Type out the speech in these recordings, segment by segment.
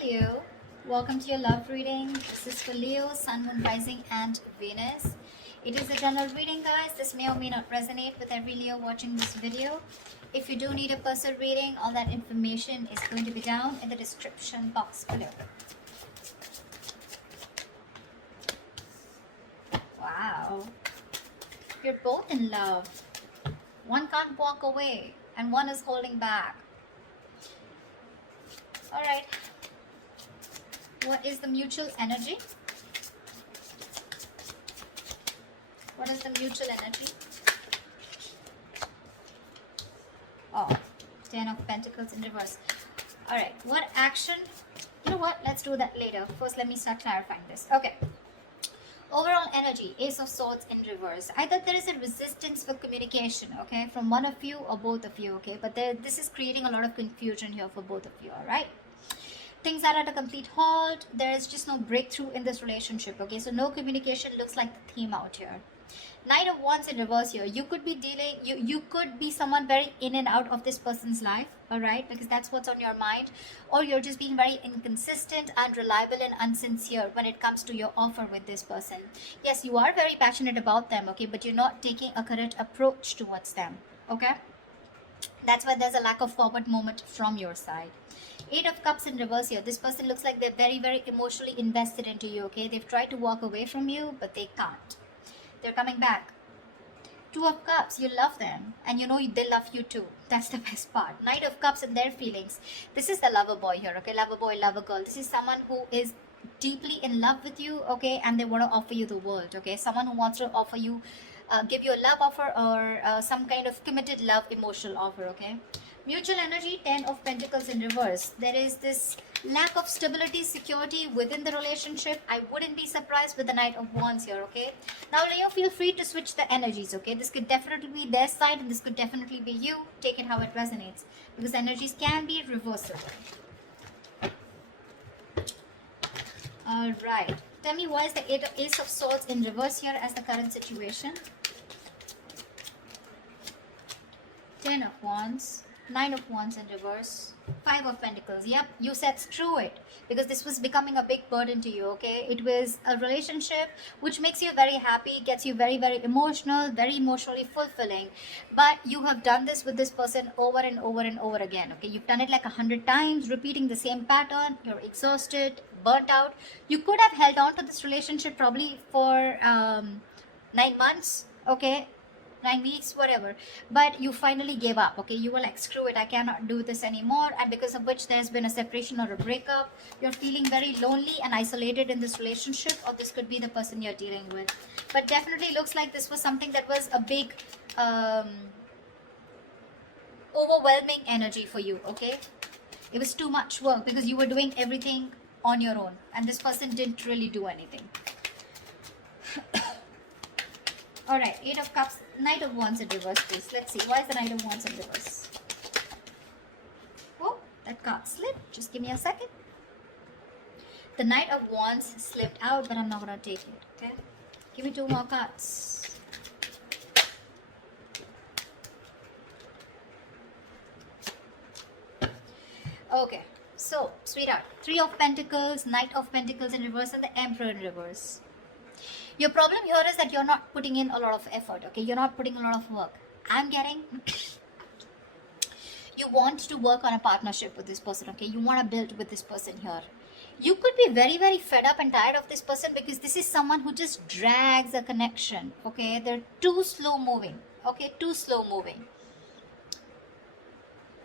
Leo, welcome to your love reading. This is for Leo, Sun, Moon, Rising, and Venus. It is a general reading, guys. This may or may not resonate with every Leo watching this video. If you do need a personal reading, all that information is going to be down in the description box below. Wow. You're both in love. One can't walk away, and one is holding back. All right. What is the mutual energy? What is the mutual energy? Oh, 10 of Pentacles in reverse. All right. What action? You know what? Let's do that later. First, let me start clarifying this. Okay. Overall energy, Ace of Swords in reverse. Either there is a resistance for communication, okay, from one of you or both of you, okay, but this is creating a lot of confusion here for both of you, all right? Things are at a complete halt. There is just no breakthrough in this relationship, okay? So no communication looks like the theme out here. Knight of Wands in reverse here. You could be dealing, you could be someone very in and out of this person's life, all right? Because that's what's on your mind. Or you're just being very inconsistent, unreliable, and unsincere when it comes to your offer with this person. Yes, you are very passionate about them, okay? But you're not taking a correct approach towards them, okay? That's why there's a lack of forward movement from your side. 8 of Cups in reverse here. This person looks like they're very, very emotionally invested into you, okay? They've tried to walk away from you, but they can't. They're coming back. 2 of Cups, you love them. And you know they love you too. That's the best part. Knight of Cups and their feelings. This is the lover boy here, okay? Lover boy, lover girl. This is someone who is deeply in love with you, okay? And they want to offer you the world, okay? Someone who wants to offer you, give you a love offer or some kind of committed love emotional offer, okay? Mutual energy, 10 of Pentacles in reverse. There is this lack of stability, security within the relationship. I wouldn't be surprised with the Knight of Wands here, okay? Now, Leo, feel free to switch the energies, okay? This could definitely be their side and this could definitely be you. Take it how it resonates because energies can be reversible. All right. Tell me, why is the Ace of Swords in reverse here as the current situation? 10 of Wands. 9 of Wands in reverse. 5 of Pentacles. Yep, you said screw it because this was becoming a big burden to you, okay? It was a relationship which makes you very happy, gets you very, very emotional, very emotionally fulfilling. But you have done this with this person over and over and over again, okay? You've done it like 100 times, repeating the same pattern. You're exhausted, burnt out. You could have held on to this relationship probably for 9 months, okay? 9 weeks, whatever, but you finally gave up, okay? You were like, screw it, I cannot do this anymore, and because of which there's been a separation or a breakup. You're feeling very lonely and isolated in this relationship, or this could be the person you're dealing with. But definitely looks like this was something that was a big overwhelming energy for you, okay? It was too much work because you were doing everything on your own and this person didn't really do anything. All right, 8 of Cups, Knight of Wands in reverse, please. Let's see. Why is the Knight of Wands in reverse? Oh, that card slipped. Just give me a second. The Knight of Wands slipped out, but I'm not going to take it, okay? Give me 2 more cards. Okay, so, sweetheart, 3 of Pentacles, Knight of Pentacles in reverse, and the Emperor in reverse. Your problem here is that you're not putting in a lot of effort, okay? You're not putting a lot of work. I'm getting you want to work on a partnership with this person, okay? You want to build with this person here. You could be very, very fed up and tired of this person because this is someone who just drags a connection, okay? They're too slow moving, okay? Too slow moving.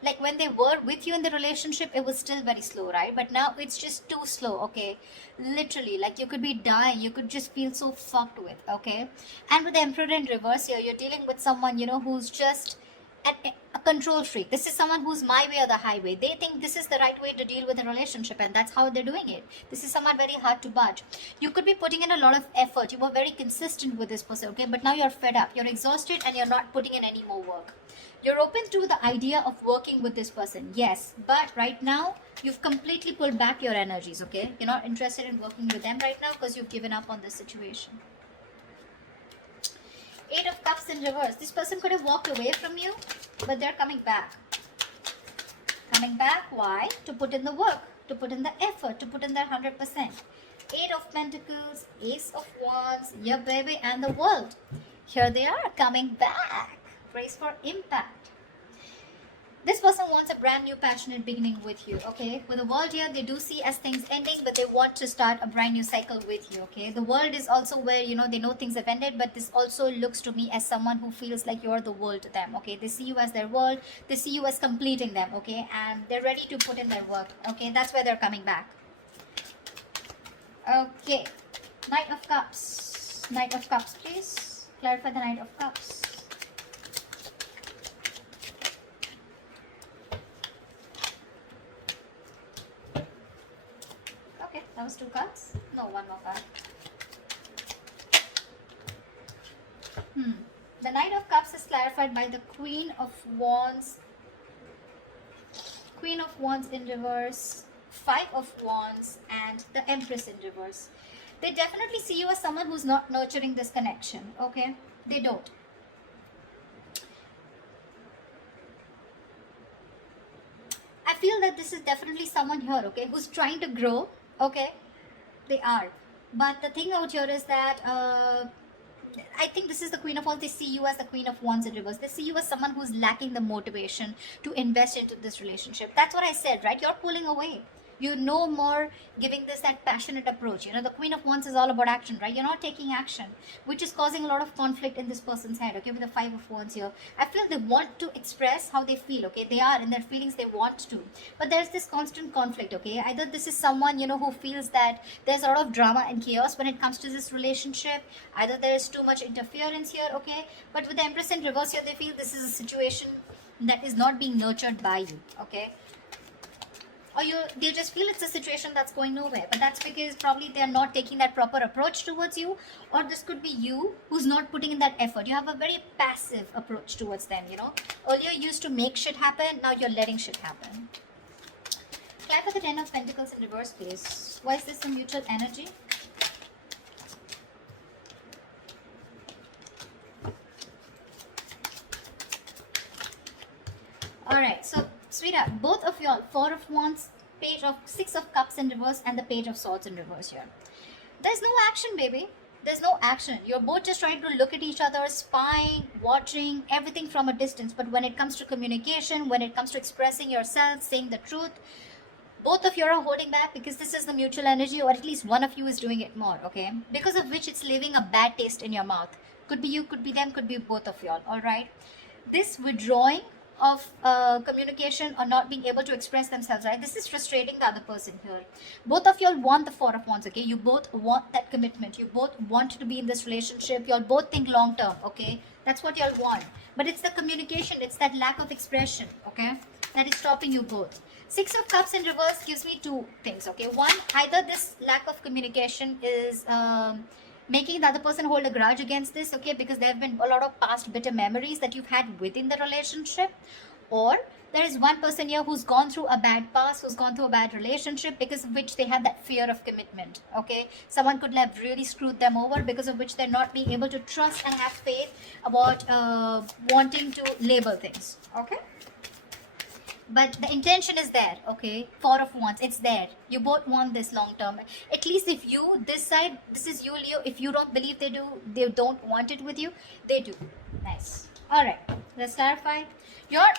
Like when they were with you in the relationship, it was still very slow, right? But now it's just too slow, okay? Literally, like you could be dying. You could just feel so fucked with, okay? And with the Emperor in reverse here, you're dealing with someone, you know, who's just a control freak. This is someone who's my way or the highway. They think this is the right way to deal with a relationship and that's how they're doing it. This is someone very hard to budge. You could be putting in a lot of effort. You were very consistent with this person, okay? But now you're fed up. You're exhausted and you're not putting in any more work. You're open to the idea of working with this person, yes, but right now you've completely pulled back your energies, okay? You're not interested in working with them right now because you've given up on this situation. 8 of Cups in reverse. This person could have walked away from you, but they're coming back. Coming back, why? To put in the work. to put in the effort, to put in their 100%. Eight of Pentacles, Ace of Wands, your baby, and the World. Here they are coming back. Brace for impact. This person wants a brand new passionate beginning with you, okay? With the World here, they do see as things ending, but they want to start a brand new cycle with you, okay? The World is also where, you know, they know things have ended, but this also looks to me as someone who feels like you're the world to them, okay? They see you as their world, they see you as completing them, okay? And they're ready to put in their work, okay? That's why they're coming back. Okay, Knight of Cups. Knight of Cups, please. Clarify the Knight of Cups. Okay, that was 2 cards. No, 1 more card. The Knight of Cups is clarified by the Queen of Wands. Queen of Wands in reverse. 5 of Wands and the Empress in reverse. They definitely see you as someone who's not nurturing this connection, okay? They don't. I feel that this is definitely someone here, okay, who's trying to grow, okay? They are. But the thing out here is that I think this is the Queen of Wands. They see you as the Queen of Wands in reverse. They see you as someone who's lacking the motivation to invest into this relationship. That's what I said, right? You're pulling away. You're no more giving this that passionate approach. You know, the Queen of Wands is all about action, right? You're not taking action, which is causing a lot of conflict in this person's head, okay, with the 5 of Wands here. I feel they want to express how they feel, okay? They are in their feelings, they want to. But there's this constant conflict, okay? Either this is someone, you know, who feels that there's a lot of drama and chaos when it comes to this relationship. Either there is too much interference here, okay? But with the Empress in reverse here, they feel this is a situation that is not being nurtured by you, okay? Or they just feel it's a situation that's going nowhere, but that's because probably they're not taking that proper approach towards you, or this could be you who's not putting in that effort. You have a very passive approach towards them, you know. Earlier you used to make shit happen, now you're letting shit happen. Clarify the 10 of Pentacles in reverse, please. Why is this a mutual energy? Alright, so sweetheart, both of y'all, 4 of Wands, Page of 6 of Cups in reverse, and the Page of Swords in reverse here. There's no action, baby. There's no action. You're both just trying to look at each other, spying, watching, everything from a distance. But when it comes to communication, when it comes to expressing yourself, saying the truth, both of you are holding back because this is the mutual energy, or at least one of you is doing it more, okay? Because of which it's leaving a bad taste in your mouth. Could be you, could be them, could be both of y'all, alright? This withdrawing of communication or not being able to express themselves, right? This is frustrating the other person here. Both of y'all want the 4 of Wands, okay? You both want that commitment. You both want to be in this relationship. Y'all both think long term, okay? That's what y'all want. But it's the communication, it's that lack of expression, okay? That is stopping you both. 6 of Cups in reverse gives me 2 things, okay? One, either this lack of communication is making the other person hold a grudge against this, okay, because there have been a lot of past bitter memories that you've had within the relationship, or there is one person here who's gone through a bad past, who's gone through a bad relationship, because of which they have that fear of commitment, okay? Someone could have really screwed them over, because of which they're not being able to trust and have faith about wanting to label things, okay? But the intention is there, okay? 4 of Wands, it's there. You both want this long term. At least if you, this side, this is you, Leo. If you don't believe they don't want it with you, they do. Nice. All right, let's clarify. You're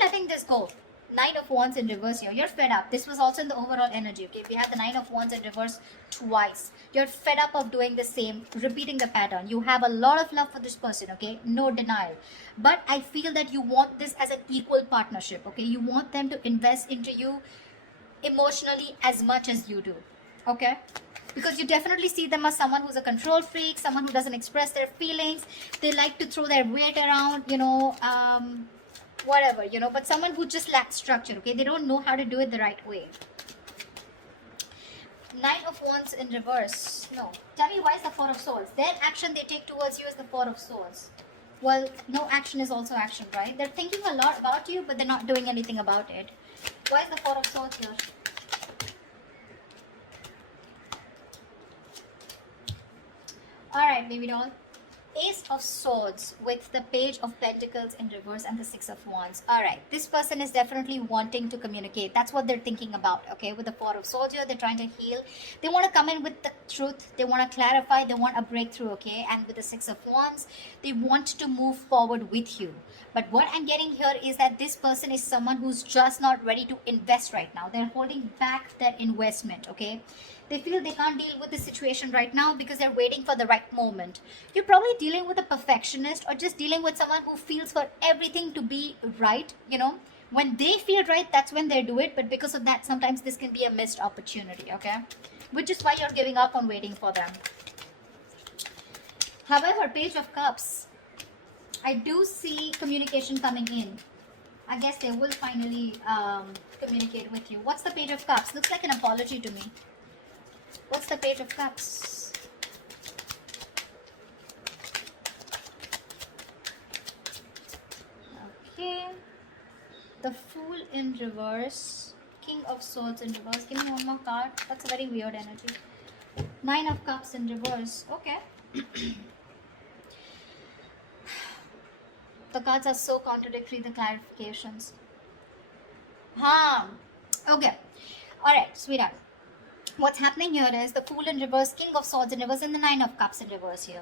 letting this go. 9 of Wands in reverse here. You're fed up. This was also in the overall energy, okay? We have the 9 of Wands in reverse twice. You're fed up of doing the same, repeating the pattern. You have a lot of love for this person, okay? No denial. But I feel that you want this as an equal partnership, okay? You want them to invest into you emotionally as much as you do, okay? Because you definitely see them as someone who's a control freak, someone who doesn't express their feelings. They like to throw their weight around, you know, whatever, you know, but someone who just lacks structure, okay? They don't know how to do it the right way. 9 of Wands in reverse. No. Tell me, why is the 4 of Swords? Their action they take towards you is the 4 of Swords. Well, no action is also action, right? They're thinking a lot about you, but they're not doing anything about it. Why is the 4 of Swords here? Alright, baby doll. Ace of Swords with the Page of Pentacles in reverse and the Six of Wands. All right, this person is definitely wanting to communicate. That's what they're thinking about, okay? With the Four of Swords here, they're trying to heal. They want to come in with the truth. They want to clarify. They want a breakthrough, okay? And with the Six of Wands, they want to move forward with you. But what I'm getting here is that this person is someone who's just not ready to invest right now. They're holding back their investment, okay? They feel they can't deal with the situation right now because they're waiting for the right moment. You're probably dealing with a perfectionist or just dealing with someone who feels for everything to be right, you know. When they feel right, that's when they do it. But because of that, sometimes this can be a missed opportunity, okay? Which is why you're giving up on waiting for them. However, Page of Cups, I do see communication coming in. I guess they will finally communicate with you. What's the Page of Cups? Looks like an apology to me. What's the Page of Cups? Okay. The Fool in reverse. King of Swords in reverse. Give me one more card. That's a very weird energy. Nine of Cups in reverse. Okay. The cards are so contradictory, the clarifications. Okay. Alright, sweetheart. What's happening here is the Fool in reverse, King of Swords in reverse, and the Nine of Cups in reverse here.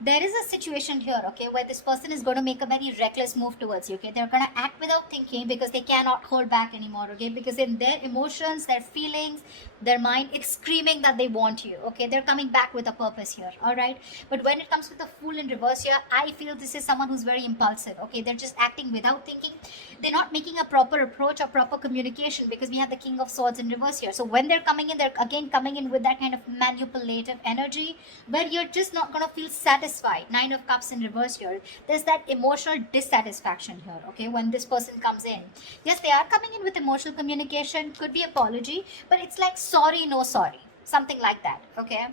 There is a situation here, okay, where this person is going to make a very reckless move towards you, okay. They're going to act without thinking because they cannot hold back anymore, okay. Because in their emotions, their feelings, their mind, it's screaming that they want you, okay. They're coming back with a purpose here, alright. But when it comes with the Fool in reverse here, I feel this is someone who's very impulsive, okay. They're just acting without thinking. They're not making a proper approach or proper communication because we have the King of Swords in reverse here. So when they're coming in, they're again coming in with that kind of manipulative energy where you're just not going to feel satisfied. Nine of Cups in reverse here. There's that emotional dissatisfaction here, okay, when this person comes in. Yes, they are coming in with emotional communication, could be apology, but it's like sorry, no sorry. Something like that, okay?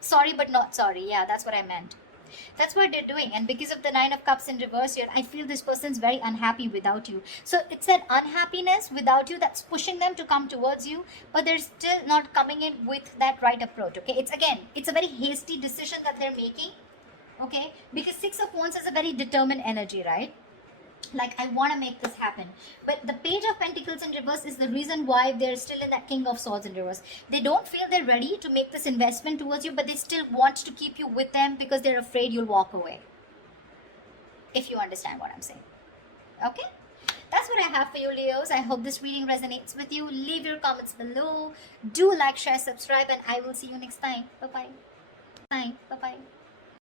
Sorry, but not sorry. Yeah, that's what I meant. That's what they're doing. And because of the Nine of Cups in reverse here, I feel this person's very unhappy without you. So it's that unhappiness without you that's pushing them to come towards you, but they're still not coming in with that right approach, okay? It's a very hasty decision that they're making, okay? Because Six of Wands is a very determined energy, right? Like, I want to make this happen. But the Page of Pentacles in reverse is the reason why they're still in that King of Swords in reverse. They don't feel they're ready to make this investment towards you, but they still want to keep you with them because they're afraid you'll walk away. If you understand what I'm saying. Okay? That's what I have for you, Leos. I hope this reading resonates with you. Leave your comments below. Do like, share, subscribe, and I will see you next time. Bye-bye. Bye. Bye-bye.